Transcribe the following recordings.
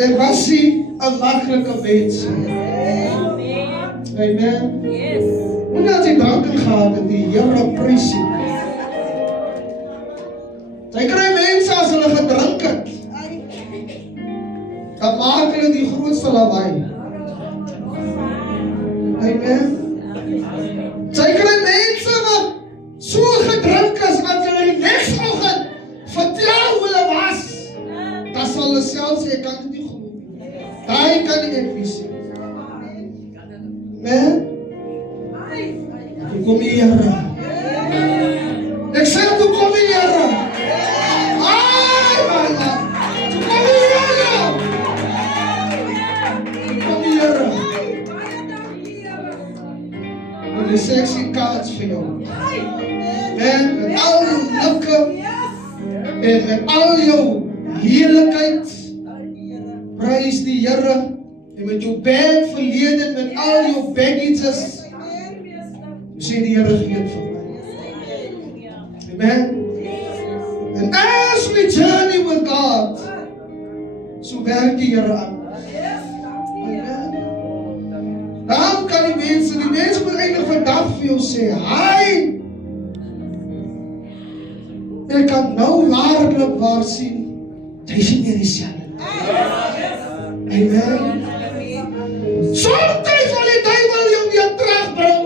Ek was nie 'n maklike mens. Amen. Yes. Wanneer as jy drank gehad het, die Here prys jy. Jy kry mense as hulle gedrink het. Dat maak hulle die grootste lawaai. Amen. Jy kry mense wat so gedrink is dat hulle die nächste oggend vertel hoe hulle was. Dat sal hulle self sê, ek kan dit nie glo nie. Daai kan nie ek visie. Amen. Toe kom die Here. Ek sê toe kom die Here. Ai, man. Toe kom die Here. Kom die Here. En die sê ek sien kans vir jou. En met al jou lukke en met al jou heerlikheid prys die Here. En met jou bad verlede, met al jou baggages, sê die Here gee vir my. Amen. And as we journey with God, so werk die Here aan. Amen. Daarom kan die mense moet eintlik vandag vir jou sê, hy, ek kan nou waarlik waar sien, jy sien nie dieselfde. Amen. Soms wil die duiwel jou weer terugbring.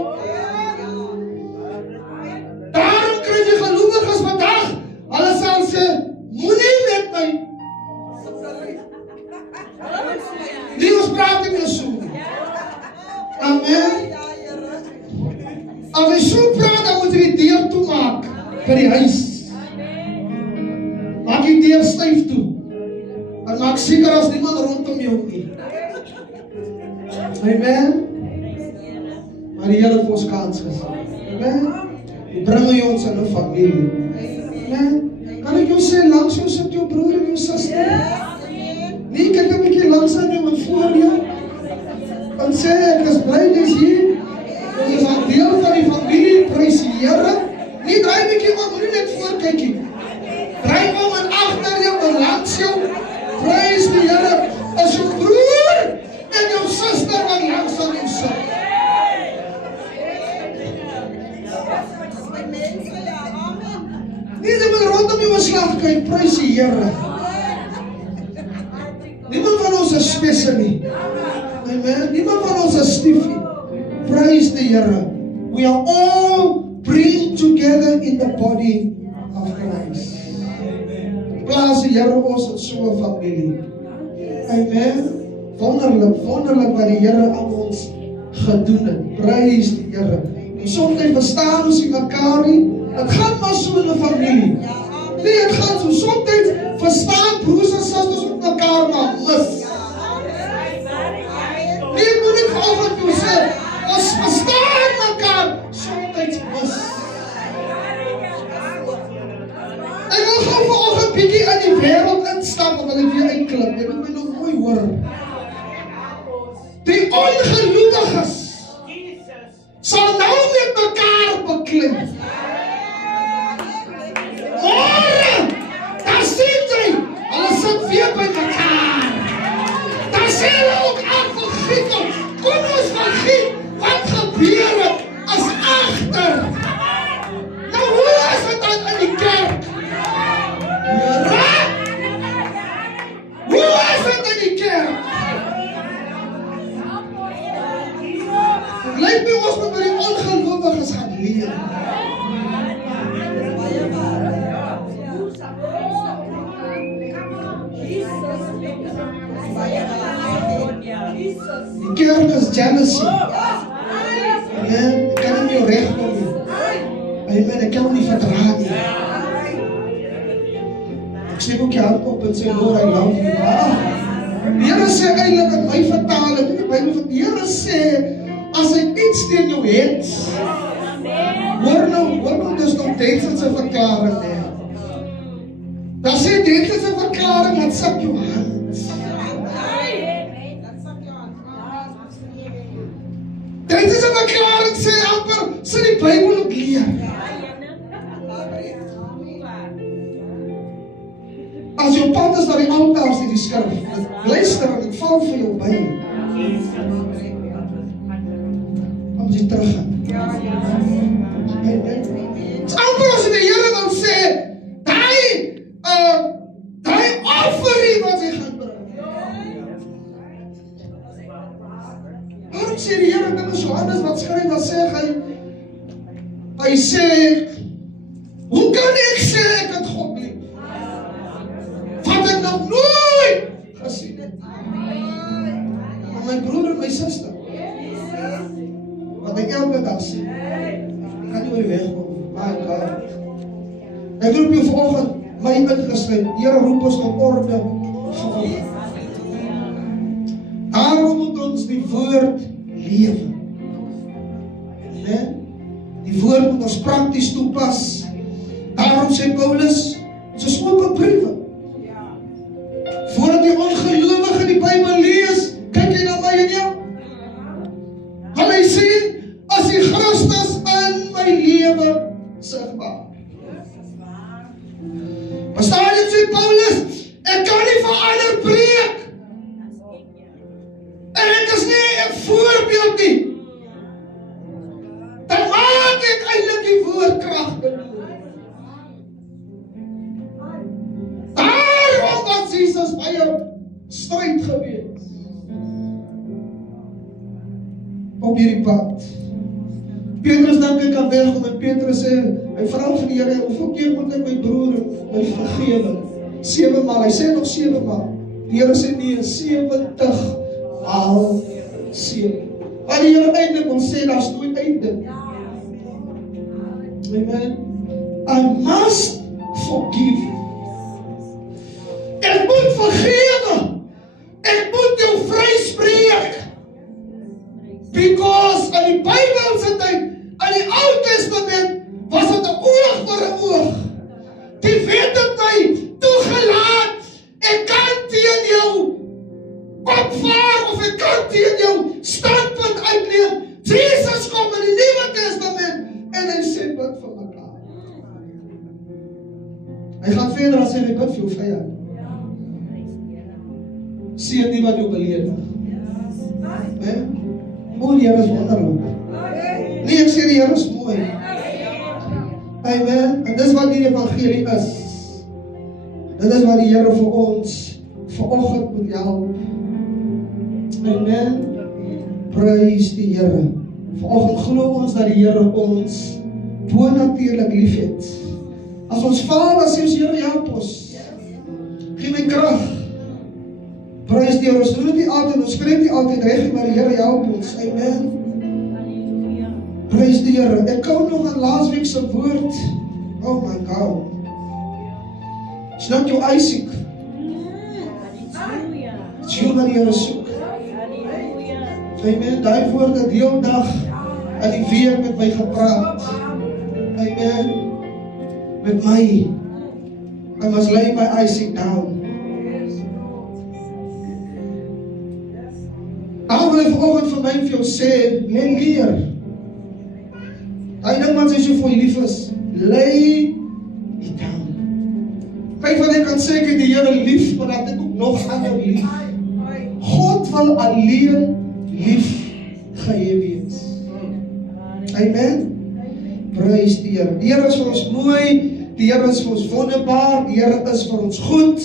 Daarom kry jy gelowiges vandag, hulle sal sê, moenie met my. Nie ons praat nie meer so. Amen. As jy so praat, dan moet jy die deur toemaak vir die huis. Maak die deur styf toe. En maak seker as niemand rondom jou nie. Amen. Maar die Here het ons kans gegee. Amen. Die bring ons in 'n familie. Amen. Kan ek jou sê langs jou sit jou broer en jou suster? Nee, kyk 'n bietjie langs aan jou en voor jou. En sê ek is bly jy's hier. Jy is 'n deel van die familie, prys die Here. Nie draai 'n bietjie om, moenie net voor kykie. Draai om en agter jou en langs jou. Prys die Here. As jou broer en jou suster wat langs aan jou sit. Nie dat men rondom jou slag kyk, prys die Here. Niemand van ons is spesiaal nie. Amen. Niemand van ons is stiefie. Prys die Here. We are all bring together in the body afgereis. Plaas die Here ons in so 'n familie. Amen. Wonderlik wat die Here aan ons gedoen het. Prys die Here. En soms verstaan ons nie mekaar nie. Het gaan maar so in 'n familie. Nee, het gaan so. Soms verstaan broers en susters op mekaar maar mis. Nee, moet ek vanoggend toe sê, ons verstaan mekaar soms mis. Ek wil gou vanoggend bietjie in die wêreld instap, want ek weer uitklip. Jy moet my nog mooi hoor. Die ongelowiges sal nou met mekaar beklei. Môre, daar sien jy, hulle sit weer by mekaar. Daar sê hulle ook aan vergiet ons. Kom ons vergiet, wat gebeur het as agter. Nou hoe is het dan in die kerk? Hoe is het in die kerk? Het lyk my ons moet by die ongelowiges gaan leer. Die kerk is jealousy. Amen. Ek kan nie meer regkom nie. Amen. Ek kan nie verdra nie. Ek sê ook jou hand op en sê, Lord, I love you. Die Here sê eintlik in my vertaling, in die Bybel, die Here sê, as ek iets teen jou het, hoor nou dus nog Duitsers verklaring nie. Dan sê Duitsers verklaring, het sak jou hand. Duitsers verklaring sê amper, sê die Bybel ook leer. As jou pad is na die altaar, sê die skrif, luister en ek val vir jou by. Om jy terug gaan. Het is amper as die Here dan sê, die offerie wat jy gaan bring. Waarom sê die Here, dit is Johannes wat skryf, wat sê hy sê, hoe kan ek sê ek het God lief? Wat ek nog nooit gesien het. Maar my broer en my suster, wat ek elke dag sien, kan nie oor die weg kom. My God. Ek roep jou vanoggend, my ingesluit, Here roep ons tot orde vanoggend. Daarom moet ons die woord lewe. Die woord moet ons prakties toepas. Daarom sê Paulus, ons is oop briewe. Voordat die ongelowige die Bybel lees, kyk jy na my en jou. Wil hy sien, as die Christus in my lewe sigbaar. Verstaan jy, sê Paulus, ek kan nie verander preek. En ek is nie 'n voorbeeld nie. Dan maak ek eintlik die woord kragtig. Daarom was Jesus baie stryd gewees. Op hierdie pad. Petrus dink ek kan wegkom en Petrus sê, hy vra vir die Here, hoeveel keer moet ek my broer my vergewe? 7 maal, hy sê nog 7 maal. Die Here sê nee, 70 maal 7. Maar die Here eintlik ons sê, daar is nooit einde. Amen. I must forgive. Ek moet vergewe. Ek moet jou vryspreek. Because in die Bybelse tyd, in die Ou Testament, was dit 'n oog vir 'n oog. Die wet het my toegelaat. Ek kan teen jou opvaar of ek kan teen jou standpunt uitneem. Jesus kom in die Nuwe Testament en hy sê bid vir mekaar. Hy gaan verder as hy bid vir jou vyand. Sien nie wat jou beledig. O, die Here is wonderlik. Nee, ek sê die Here is mooi. Amen. En dis wat die evangelie is. Dit is wat die Here vir ons vanoggend moet help. Amen. Prys die Here. Vanoggend glo ons dat die Here ons bonatuurlik liefhet. As ons faal, dan sê ons, Here, help ons. Gee my krag. Prys die Here, ons doen dit nie altyd, ons skryf nie altyd reg, maar die Here help ons. Amen. Prys die Here. Ek hou nog aan laasweek se woord. Oh my God. It's not your Isaac. It's you wat die Here soek. Amen. Daai woord het heel dag in die week met my gepraat. Amen. Met my. I must lay my Isaac down. Daarom wil ek vanoggend vir my en vir jou sê, leer. Hy ding wat sy so vir jou lief is, lay it down. Kyk wat ek kan sê, ek het die Here lief, maar dat ek ook nog ander lief. God wil alleen lief gehê wees. Amen. Prys die Here. Die Here is vir ons mooi, die Here is vir ons wonderbaar, die Here is vir ons goed,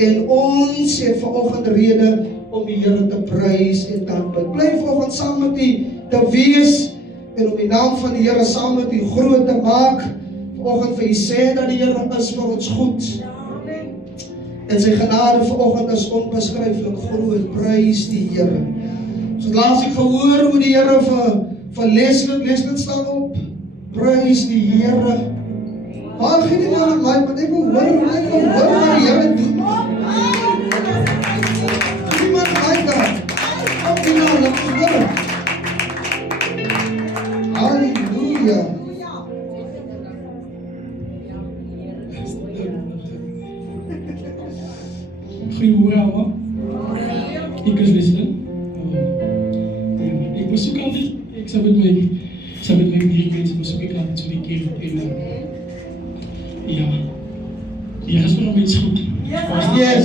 en ons het vanoggend rede om die Here te prys en te aanbid. Bly vanoggend saam met U te wees en om die naam van die Here saam met U groot te maak. Vanoggend vir U sê dat die Here is vir ons goed. En sy genade vanoggend is onbeskryflik groot. Prys die Here. So laas ek gehoor hoe die Here vir Leslie staan op. Prys die Here. Waar gee die man aan my? Want ek wil hoor wat die Here doen. Halleluja. Goeiemôre allemaal. Ek is Leslie. Ek besoek altyd, ek sal met my mense besoek ek altyd so die keer en ja, die Here is vir ons goed. Yes.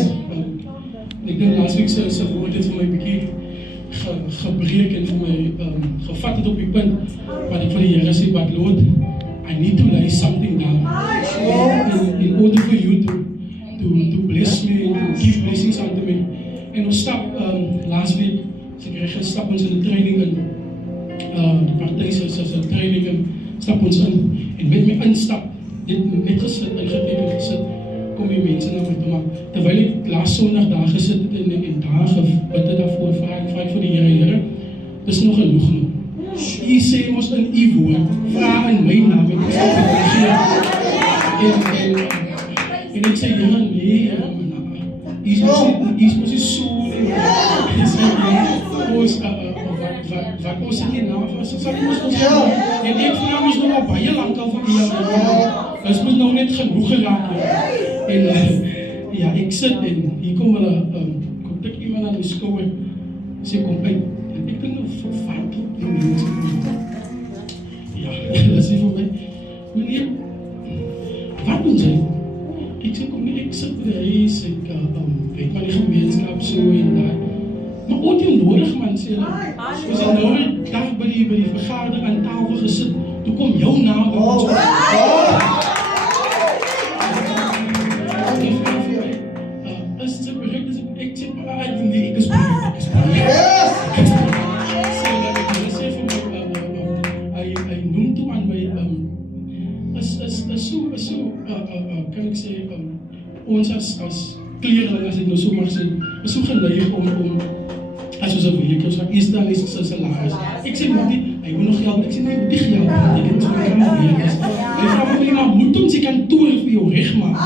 Ek dink laasweek se woord het vir my bietjie gebreek en vir my gevat het op die punt wat ek vir die Here sê, but Lord, I need to lay something down in order for you to bless me and to give blessings unto me. En ons stap laasweek, as ek reg is, stap ons in die training in die partij se training in, stap ons in en met my instap, net gesit, ingeteken gesit, kom die mense na my toe, maar terwyl ek laas Sondag daar gesit het en daar gebid het daarvoor, vraag vir die Here, dis nog genoeg nou. U sê ons in U woord, vraag in my naam, en ek sê en ek sê, Here, nee, U is mos die soul, en sê, wat ons in die naam van, sal ons ons en ek vraag ons nog al baie lang al vir U, is moet nou net genoeg geraak, en ja, ek sit en hier kom hulle, kom tik iemand aan die skouer, sê kom uit, en ek dink nou vervaard, ja, dat sê vir my, meneer, wat doen sy? Ek sê kom nie, ek sit by die huis, ek weet maar die gemeenskap so en daar, maar ook nie nodig man, sê hulle, ons het nou die dag by die vergadering aan tafel gesit, toe kom jou naam op ons kan ek sê, ons as kleerling, as ek nou so mag sê, is so geneig om as ons een week, ons wat eerst dan is sy salaris. Ek sê, maar hy wil nog geld, ek sê, nee, die geld, ek het so kan weer is. Hy vraag my, maar moet ons die kantoor vir jou recht maak?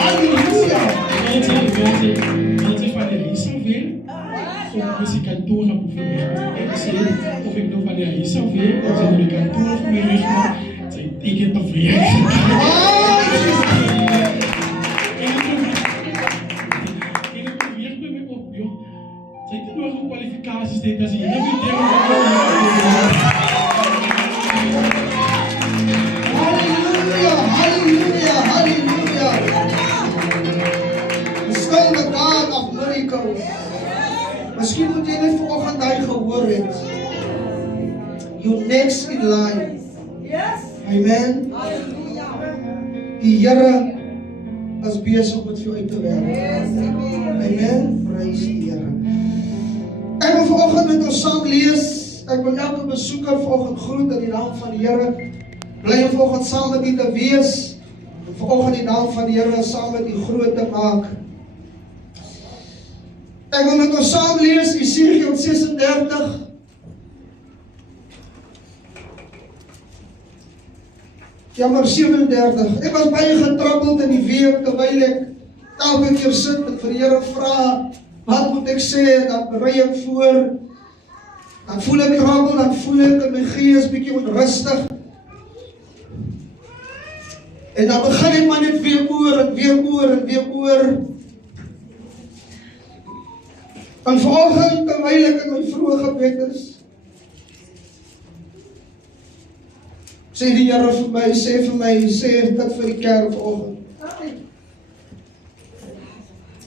Halleluja! En ek sê, van die huis af weer, of is die kantoor op vir my recht. Ek sê, of ek nou van die huis af weer, of sy nou die kantoor op vir my recht maak, sê, ek het tevreden. Kwalifikasies dit as jy nie ding Halleluja, halleluja, halleluja. Still the God of miracles. Miskien moet jy net vanoggend hy gehoor het. Your next in line. Yes. Amen. Halleluja. Die Here is besig met jou uit te werk. Yes, amen. Amen. Prys die Here. Ek wil vanoggend met ons saam lees Ek wil elke besoeker vanoggend groet in die naam van die Here. Bly vanoggend saam met U te wees. En vanoggend die naam van die Here saam met U groot te maak. Ek wil met ons saam lees Esegiel 36. Jammer 37. Ek was baie getrappeld in die week terwyl ek elke keer sit en vir die Here vra, wat moet ek sê? Dan berei ek voor. Dan voel ek trappel, dan voel ek in my gees bietjie onrustig. En dan begin ek maar net weer oor en weer oor en weer oor. En vanoggend terwyl ek in my vroeë gebed is, sê die Here vir my, sê dit vir die kerk vanoggend.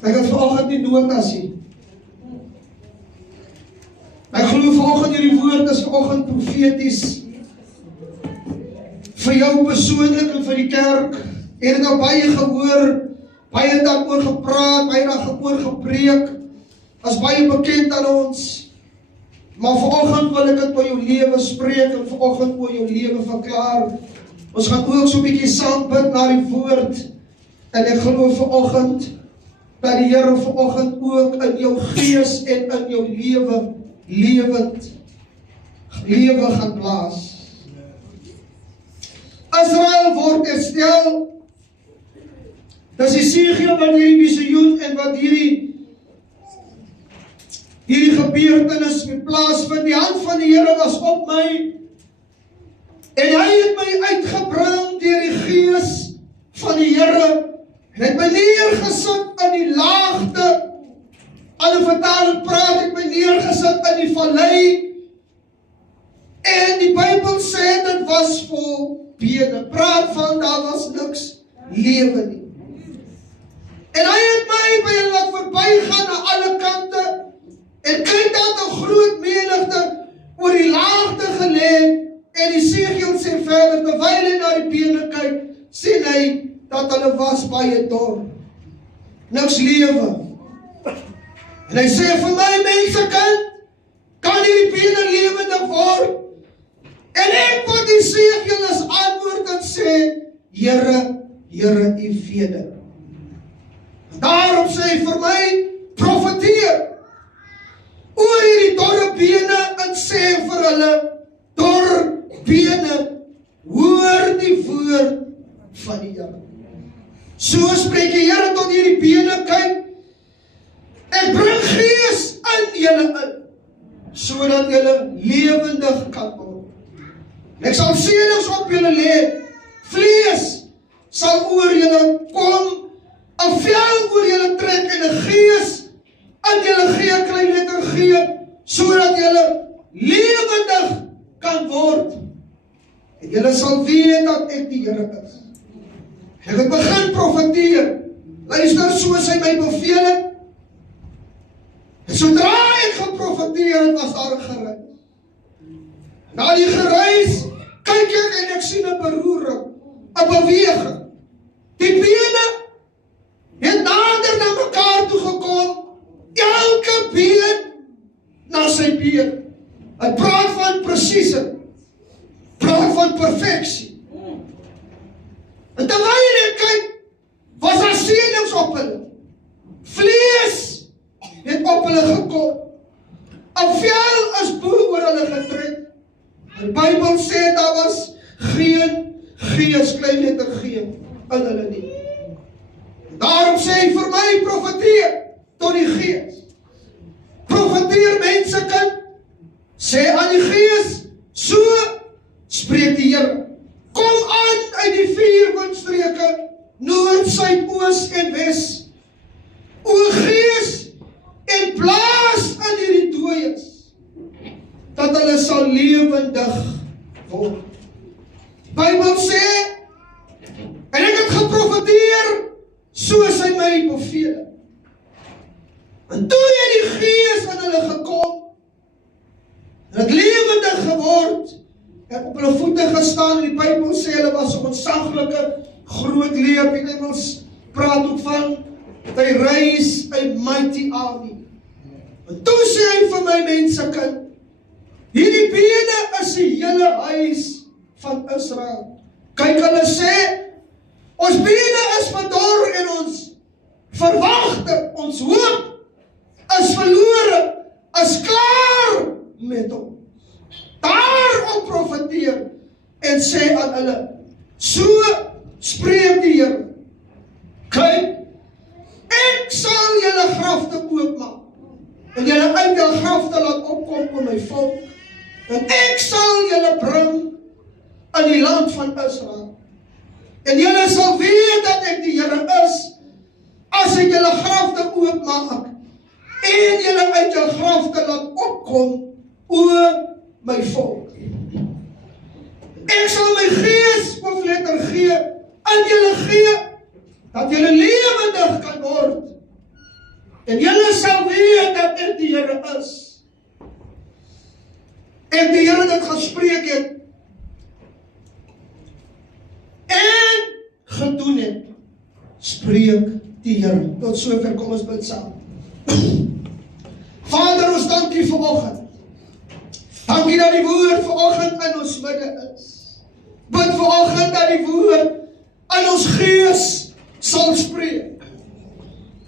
Ek het vanoggend nie notas nie. Ek glo vanoggend hierdie woord is vanoggend profeties vir jou persoonlik en vir die kerk. Jy het al baie gehoor, baie daaroor gepraat, baie daaroor gepreek. Is baie bekend aan ons. Maar vanoggend wil ek dit oor jou lewe spreek en vanoggend oor jou lewe verklaar. Ons gaan ook so 'n bietjie saam bid na die woord. En ek glo vanoggend dat die Here vanoggend ook in jou gees en in jou lewe gaan blaas. Israel word herstel. Dis Esegiel wat hierdie visioen en wat hierdie gebeurtenis met plaasvind. Die hand van die Here was op my en hy het my uitgebring deur die gees van die Here en het my neergesit in die laagte. Alle vertaling praat ek my neergesit in die vallei en die Bybel sê dit was vol bene. Praat van daar was niks lewe nie. En hy het my by laat verbygaan na alle kante en kyk dat 'n groot menigte oor die laagte gelê en Esegiel sê verder terwyl hy na die bene kyk, sien hy dat hulle was baie dor. Niks lewe. En hy sê vir my, mensekind, kan hierdie bene lewendig word? En ek wat Esegiel is antwoord en sê, Here, Here, U weet dit. Daarom sê hy vir my, profeteer oor hierdie dorre bene en sê vir hulle, dorre bene, hoor die woord van die Here. So spreek die Here tot hierdie bene, kyk, ek bring gees in julle in, sodat julle lewendig kan word. Ek sal seënings op julle lê, vlees sal oor julle kom, 'n vel oor julle trek en 'n gees in julle gee, klein letter G, sodat julle lewendig kan word. En julle sal weet dat ek die Here is. Ek het begin profeteer. Luister, soos hy my beveel het. En sodra ek geprofeteer het, was daar 'n geruis. Na die geruis, kyk ek en ek sien 'n beroering, 'n beweging. Die bene het nader na mekaar toe gekom, elke been na sy been. Het praat van presisie, praat van perfeksie. En terwyl ek kyk, was daar seënings op hulle. Vlees het op hulle gekom. 'n vel is bo oor hulle getrek. Die Bybel sê daar was geen gees, klein letter G, in hulle nie. Daarom sê hy vir my, profeteer tot die gees. Profeteer mensekind, sê aan die gees, so spreek die Here. Kom aan uit die 4 windstreke, noord, suid, oos en wes. O gees, en blaas in hierdie dooies, dat hulle sal lewendig word. Die Bybel sê, en ek het geprofeteer, soos hy my beveel. En toe het die gees aan hulle gekom, en het lewendig geword, en op hulle voete gestaan, en die Bybel sê, hulle was 'n ontsaglike groot leer, die Engels praat ook van, they raise a mighty army. En toe sê hy vir my mensekind, Hierdie bene is die hele huis van Israel. Kyk, hulle sê, ons bene is verdor en ons verwagting, ons hoop is verlore, is klaar met ons. Daarom profeteer en sê aan hulle, so spreek die Here, kyk, ek sal julle grafte oopmaak, en julle uit julle grafte laat opkom om my volk, en ek sal julle bring in die land van Israel. En julle sal weet dat ek die Here is, as ek julle grafte oopmaak, en julle uit julle grafte laat opkom, o my volk. Ek sal my gees, hoofletter G, in julle gee, dat julle lewendig kan word. En julle sal weet dat ek die Here is. En die Here dit gespreek het, en gedoen het, spreek die Here. Tot sover, kom ons bid saam. Vader, ons dankie vanoggend. Dankie dat die woord vanoggend in ons midde is. Bid vanoggend dat die woord in ons gees sal spreek.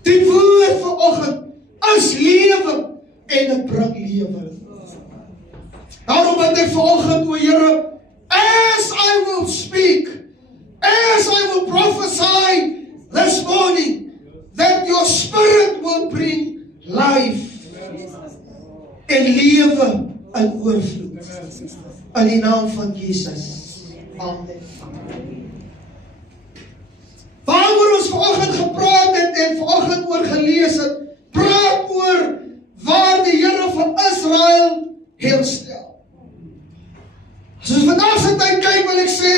Die woord vanoggend is lewe en dit bring lewe. Daarom bid ek vanoggend, o Here, as I will speak, as I will prophesy this morning, that your spirit will bring life en lewe in oorvloed. In die naam van Jesus. Amen. Waaroor ons vanoggend gepraat het en vanoggend oor gelees het, praat oor waar die Here van Israel herstel. As ons vandag se tyd kyk, wil ek sê,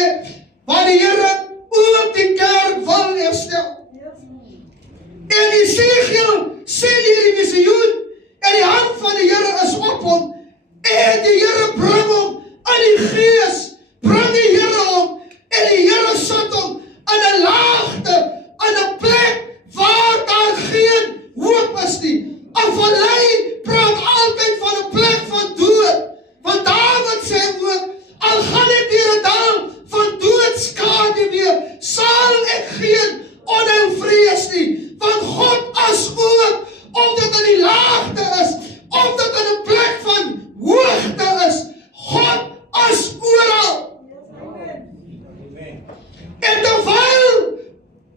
waar die Here ook die kerk wil herstel. En Esegiel sien hierdie visioen, en die hand van die Here is op hom, en die Here bring hom in die gees, bring die Here hom, en die Here sit hom in 'n laagte, in 'n plek waar daar geen hoop is nie. 'n Vallei praat altyd van 'n plek van dood, want Dawid sê ook, al gaan ek deur 'n dal van doodskaduwee, sal ek geen onheil vrees nie, want God is ook, omdat in die laagte is, omdat in 'n plek van hoogte is, God is oral. En terwyl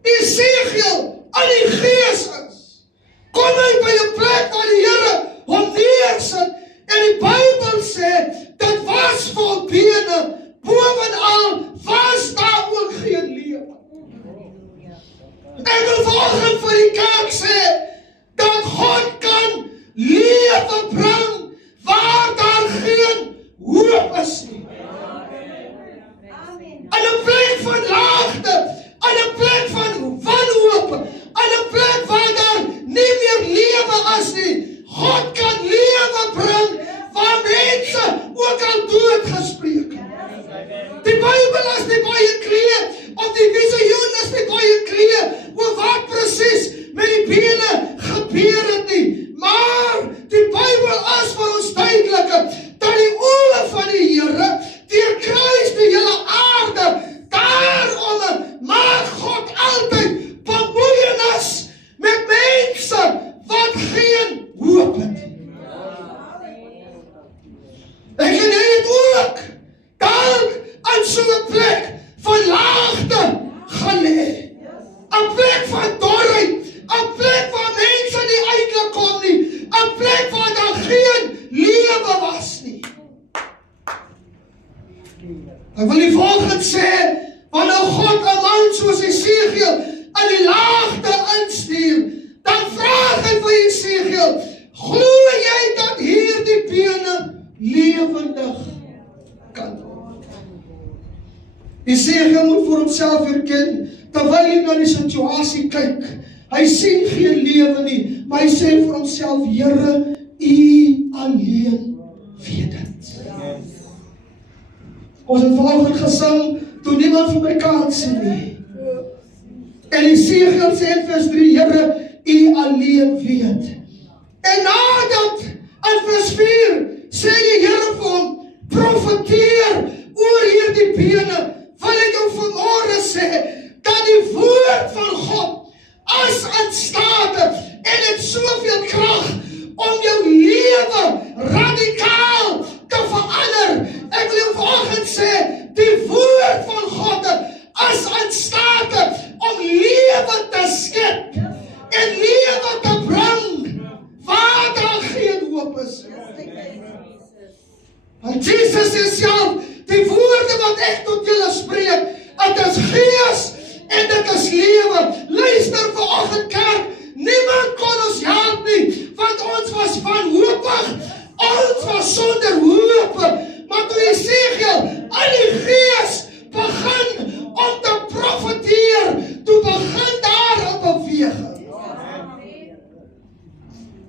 Esegiel in die gees is, kom hy by 'n plek waar die Here hom neersit, en die Bybel sê, dit was vol bene, bovenal was daar ook geen lewe. Ek wil vanoggend vir die kerk sê, dat God kan lewe bring, waar daar geen hoop is nie. In 'n plek van laagte, in 'n plek van wanhoop, in 'n plek waar daar nie meer lewe is nie. God kan lewe bring, waar mense ook al dood gespreek. Die Bybel is nie baie kleer, of die visioen is nie baie kleer, oor wat presies met die bene gebeur het nie. Maar die Bybel is vir ons duidelike, dat die oë van die Here deur kruis die hele aarde, daarom maak God altyd bemoeienis met mense wat geen hoop het. Ek en jy het ook dalk in so 'n plek van laagte gaan lê. 'n Plek van dorheid, 'n plek waar mense nie uitlik kom nie, 'n plek waar daar geen lewe was nie. Ek wil die volgende sê, wanneer God 'n man soos Esegiel in die laagte instuur, dan vraag hy vir Esegiel, glo jy dat hierdie bene lewendig kan word? Esegiel moet vir homself erken, terwyl hy na die situasie kyk, hy sien geen lewe nie, maar hy sê vir homself, Here, U alleen weet dit. Ons het vanoggend gesing, toe niemand vir my kan sien nie. En Esegiel sê in vers 3, Here, U alleen weet. En nadat in vers 4 sê die Here vir hom, profeteer oor hierdie bene, wil ek jou vanmôre sê, dat die woord van God as in staat en het soveel krag om jou lewe radikaal te verander. Ek wil jou vanoggend sê, die woord van God is in staat om lewe te skep en lewe te bring waar daar geen hoop is. Want Jesus sê self, die woorde wat ek tot julle spreek, het is gees en dit is lewe. Luister vanoggend kerk, niemand kon ons help nie, want ons was wanhoopig, ons was sonder hoop. Maar toe Jesegiel in die gees begin om te profeteer, toe begin daar 'n beweging.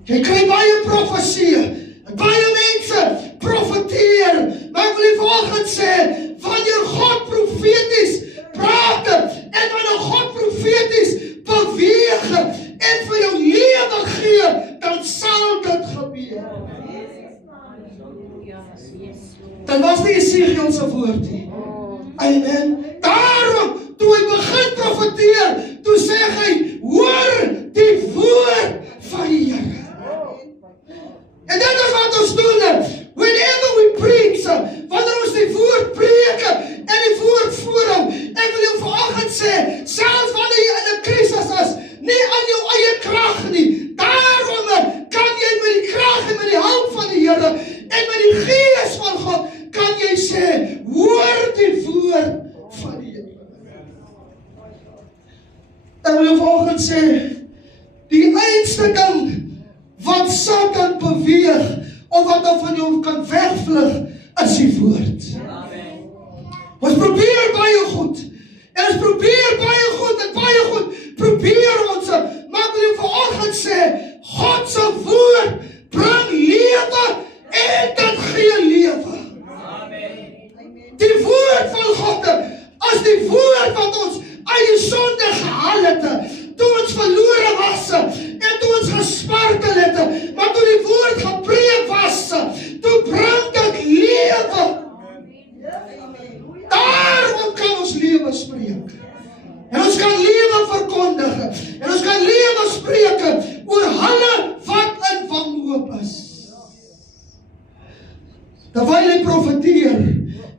Jy kry baie profesie, baie mense profeteer, maar ek wil nie vanoggend sê, wanneer God profeties praat, en wanneer God profeties beweeg, en vir jou lewe gee, dan sal dit gebeur. Dan was nie Jesegiel se woord nie. Amen. Daarom, toe hy begin profeteer, toe sê hy, hoor die woord van die Here. En dit is wat ons doen. Whenever we preach, wanneer ons die woord preek en die woord voorhou, ek wil jou vanoggend sê, selfs wanneer jy in 'n krisis is, nie aan jou eie krag nie, daarom kan jy met die krag en met die hulp van die Here en met die gees van God, kan jy sê, hoor die woord van die Here. Ek wil jou vanoggend sê, die einste ding wat Satan beweeg, of wat dan van jou kan wegvlug, is die woord. Amen. Ons probeer baie goed, en ons probeer baie goed, en baie goed probeer ons, maar ek wil jou vanoggend sê, God se woord bring lewe, en dit gee lewe. Amen. Die woord van God, as die woord wat ons uit die sonde gehaal het, toe ons verlore was, en toe ons gespartel het, maar toe die woord gepreek was, toe bring dit lewe. Daarom kan ons lewe spreek. En ons kan lewe verkondig. En ons kan lewe spreek oor hulle wat in wanhoop is. Terwyl hy profeteer,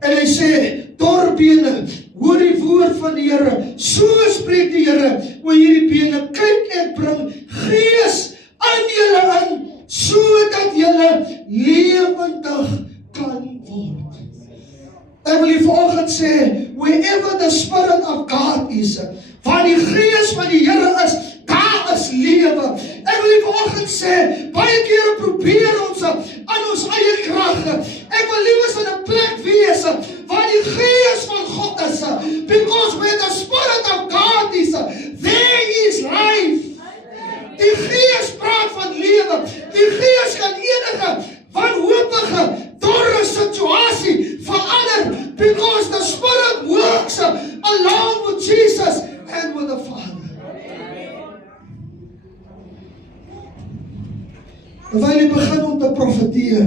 en hy sê, dorbene, hoor die woord van die Here, so spreek die Here oor hierdie bene, kyk ek bring gees in julle in, sodat julle lewendig kan word. Ek wil vanoggend sê, wherever the Spirit of God is, waar die gees van die Here is, daar is lewe. Ek wil vanoggend sê, baie kere probeer ons aan ons eie krag. Ek wil liewers in 'n plek wees waar die gees van God is, because where the Spirit of God is, there is life. Die gees praat van lewe. Die gees kan enige wanhoopige, dorre situasie verander, because the Spirit works along with Jesus and with the Father. Terwyl hy begin om te profeteer,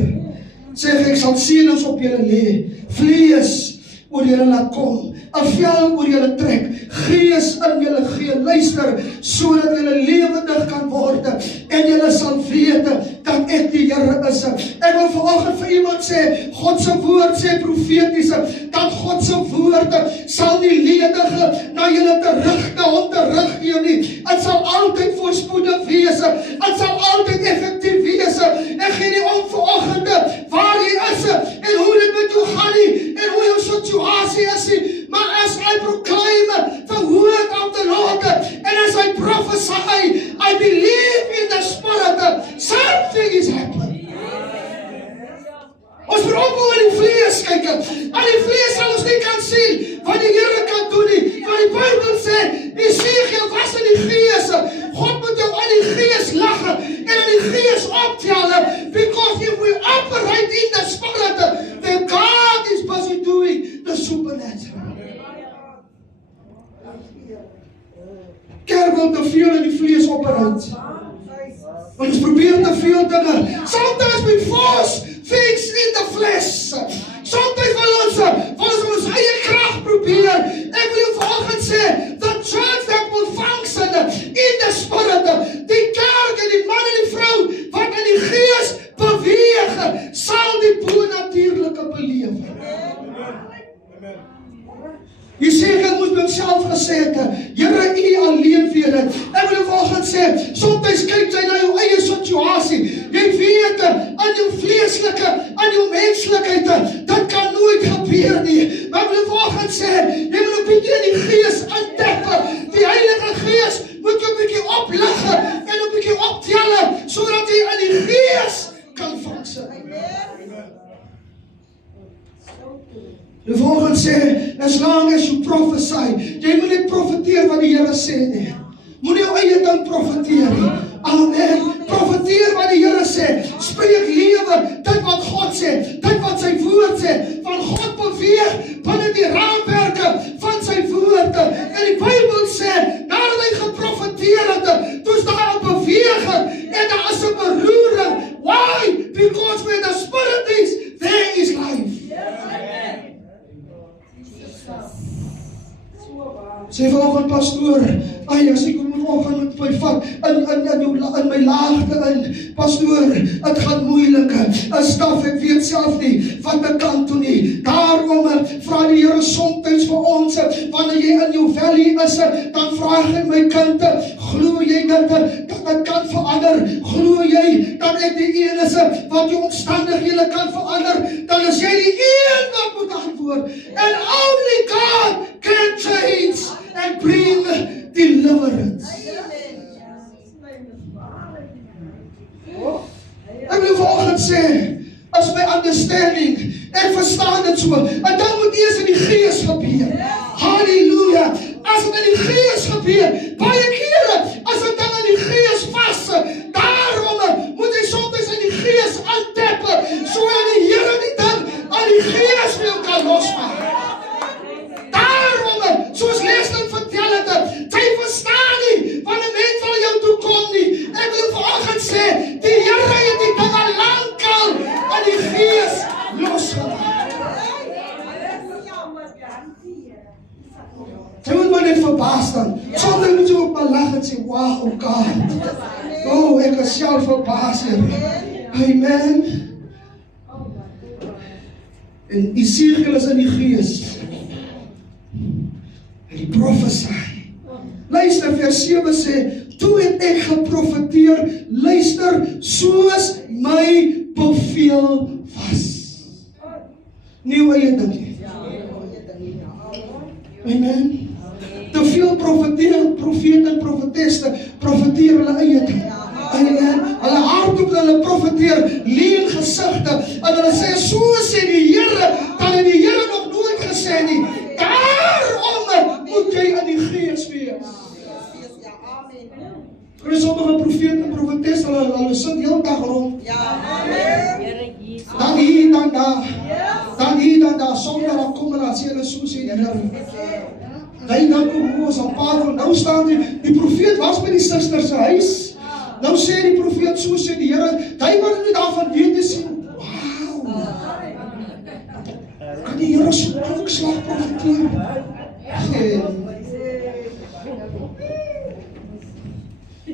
sê ek sal seënings op julle lê, vlees oor julle laat kom, 'n vel oor julle trek, gees in julle gee, luister, sodat julle lewendig kan word, en julle sal weet dat ek die Here is. Ek wil vanoggend vir iemand sê, God se woord sê profeties, dat God se woord sal nie ledige na julle terug, na hom teruggee nie. Het sal altyd voorspoedig wees, het sal altyd effektief wees. Ek gee nie om vanoggend waar jy is, en hoe dit met jou gaan nie, en hoe jou situasie is nie, maar as I proclaim the word of the Lord, and as I prophesy, I believe in the Spirit, something is happening. Ons moet ophou aan die vlees kyk. Aan die vlees sal ons nie kan sien wat die Here kan doen nie. Want die Bybel sê, Jesegiel was in die gees. God moet jou aan die gees lag en aan die gees optel, because if we operate in the Spirit, then God is busy doing the supernatural. Kerk wil te veel in die vlees operate. Want ons probeer te veel dinge. Sometimes we force things in the flesh. Soms wil ons eie krag probeer. Ek wil jou vanoggend sê, the church that will function in the spirit, die kerk en die man en die vrou wat in die gees beweeg, sal die bonatuurlike beleef. Die seker moet by homself gesê het, Here, U alleen weet dit. Ek wil vanoggend sê, soms kyk jy na jou eie situasie. Jy weet, aan jou vleeslike, aan jou menslikheid, dit kan nooit gebeur nie. Maar ek wil vanoggend sê, jy moet 'n bietjie in die gees intap. Die Heilige Gees moet 'n bietjie oplig en 'n bietjie optel, sodat jy in die gees kan funksioneer. Die volgende sê, as long as you prophesy, jy moet net profeteer wat die Here sê nie. Moenie jou eie ding profeteer nie. Amen. Profeteer wat die Here sê. Spreek lewe, dit wat God sê, dit wat sy woord sê. Van God beweeg binne die raamwerke van sy woorde. En die Bybel sê, nadat hy geprofeteer het, toe is daar 'n beweging en daar is 'n beroering. Why? Because where the Spirit is, there is life. Sê vanoggend, pastoor, as ek vanoggend met my vat in my laagte in, pastoor, het gaan moeilik, staf, ek weet self nie, wat ek kan doen nie. Daarom vra die Here soms vir ons, wanneer jy in jou valley is, dan vraag hy my kind, glo jy dat dit kan verander? Glo jy dat ek die een is wat jou omstandighede kan verander? Dan is jy die een wat moet antwoord. And only God can change and bring deliverance. Ek wil vanoggend sê, as my understanding, ek verstaan dit so, en dan moet eers in die gees gebeur. Halleluja! As dit in die gees gebeur, baie kere, as dit dan in die gees vas, daarom moet jy soms in die gees aantap, so dat die Here die ding aan die gees wil kan losmaak. Daarom, soos Leslie vertel het, jy verstaan nie, wanneer mens van jou toe kom nie. Ek wil vanoggend sê, die Here het die ding al lankal aan die gees losgemaak. Jy moet maar net verbaas dan. Soms moet jy ook maar lag en sê, wow, God. Oh, ek is self verbaas hier. Amen. En Ezekiel is in die gees. En die profesie. Luister, vers 7 sê, toe het ek geprofeteer, luister, soos my beveel was. Nie hoe eie ding nie. Amen. Te veel profete en profeteste profeteer hulle eie ding. Amen. Hulle hardop hulle profeteer leuen gesigte en hulle sê, so sê die Here, dan het die Here nog nooit gesê nie. Daarom moet jy in die gees wees. Er is sommige profete en profetes, hulle sit heel dag rond. Dan hier, dan daar. Dan hier, dan daar. Sonder dat kom en dan sê hulle, so sê die Here. Dan kom ons aan paar van, nou staan die profeet was by die suster se huis. Nou sê die profeet, so sê die Here, hy wat nie daarvan weet is, wauw. Kan die Here so klokslag profeteer?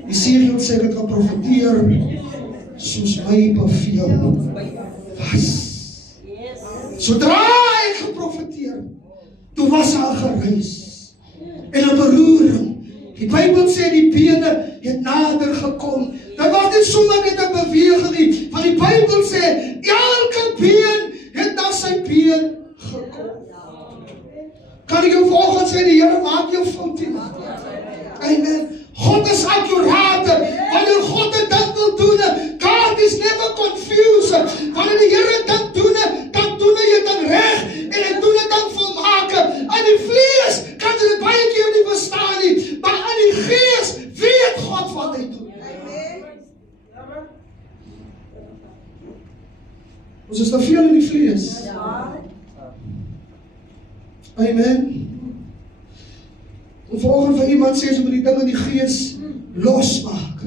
Ezekiel sê, ek kan profeteer, soos my beveel was. Sodra ek geprofeteer, toe was hy gereis. En 'n beroering. Die Bybel sê die bene het nader gekom. Dit was nie sommer net 'n beweging nie, want die Bybel sê elke been het na sy been gekom. Kan ek jou vanoggend sê, die Here maak jou fout nie. Amen. God is accurate. Wanneer God 'n ding wil doen, God is never confused. Wanneer die Here dit doen, dan doen hy dit reg en hy doen dit dan volmaak. In die vlees kan jy dit baie keer nie verstaan nie, maar in die gees weet God wat hy doen. Ons is te veel in die vlees. Amen. En vanoggend vir iemand sê, jy moet die ding in die gees losmaak.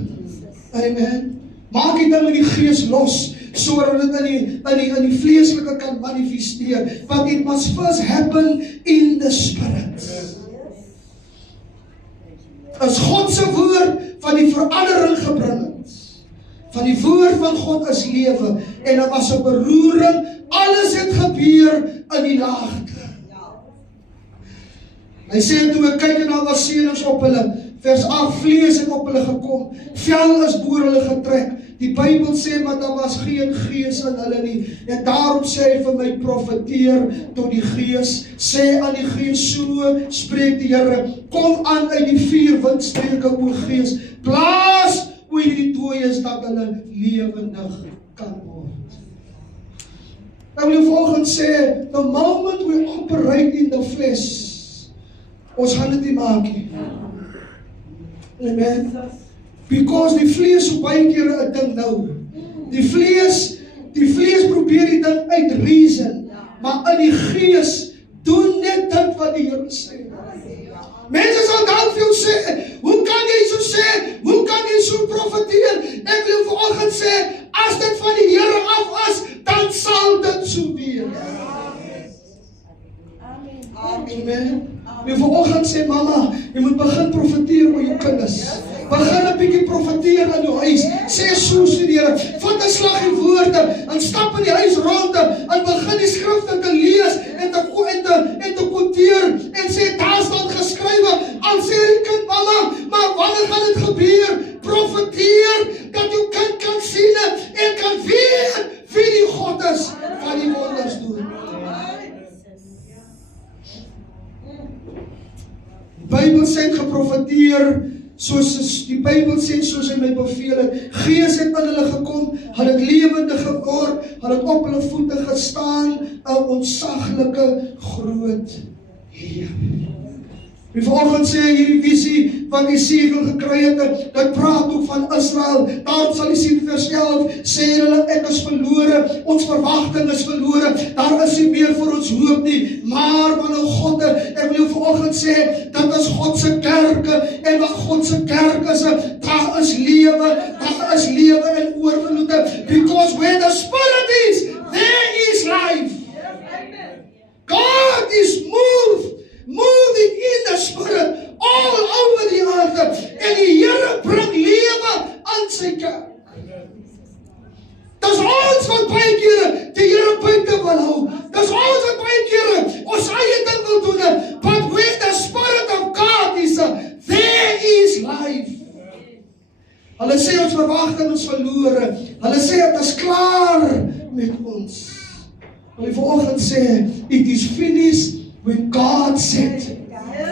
Amen. Maak die ding in die gees los. sodat dit in die vleeslike kan manifesteer. But it must first happen in the spirit. As God se woord van die verandering gebring het, van die woord van God is lewe, en daar was 'n beroering, alles het gebeur in die laagte. Hy sê, toe ek kyk en daar was senings op hulle, vers 8, vlees het op hulle gekom, vel is boor hulle getrek. Die Bybel sê, maar daar was geen gees in hulle nie, en daarom sê hy vir my, profeteer tot die gees, sê aan die gees, so spreek die Here, kom aan uit die 4 windstreke, o gees, blaas oor die dooies, dat hulle lewendig kan word. Ek wil volgende sê, the moment we operate in the flesh, ons gaan dit nie maak nie. Amen. Because die vlees op baie kere 'n ding nou. Die vlees probeer die ding uit reason, maar in die gees doen net dit wat die Here sê. Mense sal dalk vir jou sê, hoe kan jy so sê? Hoe kan jy so profeteer? Ek wil vanoggend sê, as dit van die Here af is, dan sal dit so wees. Amen. Jy vanoggend sê, mamma, jy moet begin profeteer oor jou kinders. Begin 'n bietjie profeteer in jou huis. Sê so die Here, vat 'n slag die woorde en stap in die huis rond en begin die skrifte te lees en te quoteer en sê, daar staan geskrywe. Al sê die kind, mamma, maar wanneer gaan dit gebeur? Profeteer dat jou kind kan sien en kan weet wie die God is wat die wonders doen. Die Bybel sê geprofeteer, soos die Bybel sê, soos hy my beveel het. Gees het in hulle gekom, hulle het lewendig geword, hulle het op hulle voete gestaan, 'n ontsaglike groot Heer. Die vanoggend sê hierdie visie wat die segel gekry het, dit praat ook van Israel. Daarom sal jy sien vers 11, sê hulle, ek is verlore, ons verwagting is verlore, daar is nie meer vir ons hoop nie, maar van ons God, ek wil jou vanoggend sê, dat is God se kerke, en wat God se kerk is, daar is lewe en oorvloede, because where the Spirit is, there is life. God is moving in the Spirit all over die aarde, en die Here bring lewe aan sy kerk. Dis ons wat baie kere die Here buite wil hou. Dis ons wat baie kere ons eie ding wil doen, but where the Spirit of God is, there is life. Hulle sê ons verwagting is verlore. Hulle sê dit is klaar met ons. Hulle vanoggend sê, it is finished when God said,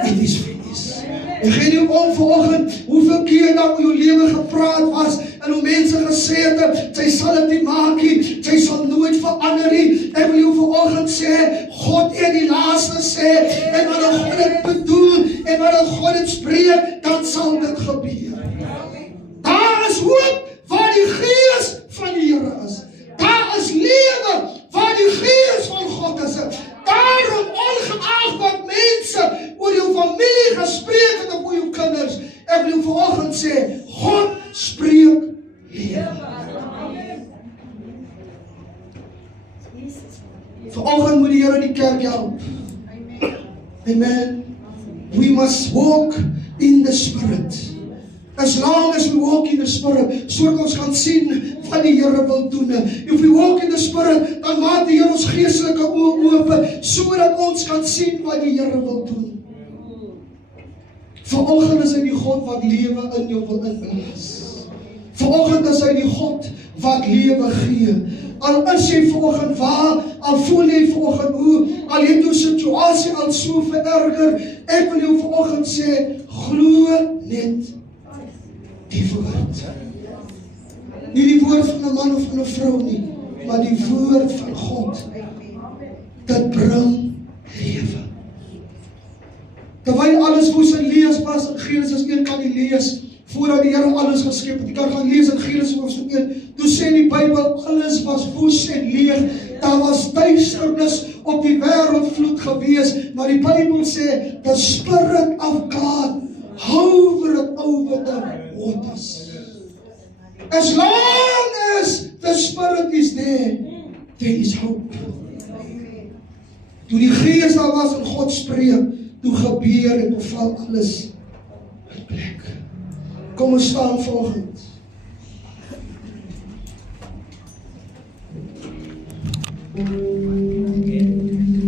it is finished. Ek gee nie om vanoggend hoeveel keer daar oor jou lewe gepraat was en hoe mense gesê het, sy sal dit nie maak nie, sy sal nooit verander nie. Ek wil jou vanoggend sê, God het die laaste sê, en wat God het bedoel, en wat God het spreek, dan sal dit gebeur. Daar is hoop waar die gees van die Here is. Daar is lewe waar die gees van God is. Daarom, ongeag wat mense oor jou familie gespreek het of oor jou kinders, ek wil jou vanoggend sê, God spreek lewe. Vanoggend moet die Here die kerk help. Amen. We must walk in the Spirit. As long as we walk in the Spirit, sodat ons kan sien wat die Here wil doen. If we walk in the Spirit, dan maak die Here ons geestelike oë oop, sodat ons kan sien wat die Here wil doen. Vanoggend is hy die God wat lewe in jou wil inblaas. Vanoggend is hy die God wat lewe gee. Al is jy vanoggend waar, al voel jy vanoggend hoe, al het jou situasie al so vererger, ek wil jou vanoggend sê, glo net die woord. Nie die woord van 'n man of van 'n vrou nie, maar die woord van God. Dit bring lewe. Terwyl alles woes en lees was in Genesis 1 kan jy lees, voordat die Here alles geskep het. Jy kan gaan lees in Genesis hoofstuk 1. Toe sê die Bybel, alles was woes en leeg. Daar was duisternis op die wêreldvloed gewees, maar die Bybel sê, the Spirit of God hovered over the waters. As long as the Spirit is there is hope. Toe die Gees daar was en God spreek, toe gebeur en toe val alles in plek. Kom ons staan volgens.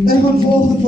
En van volgende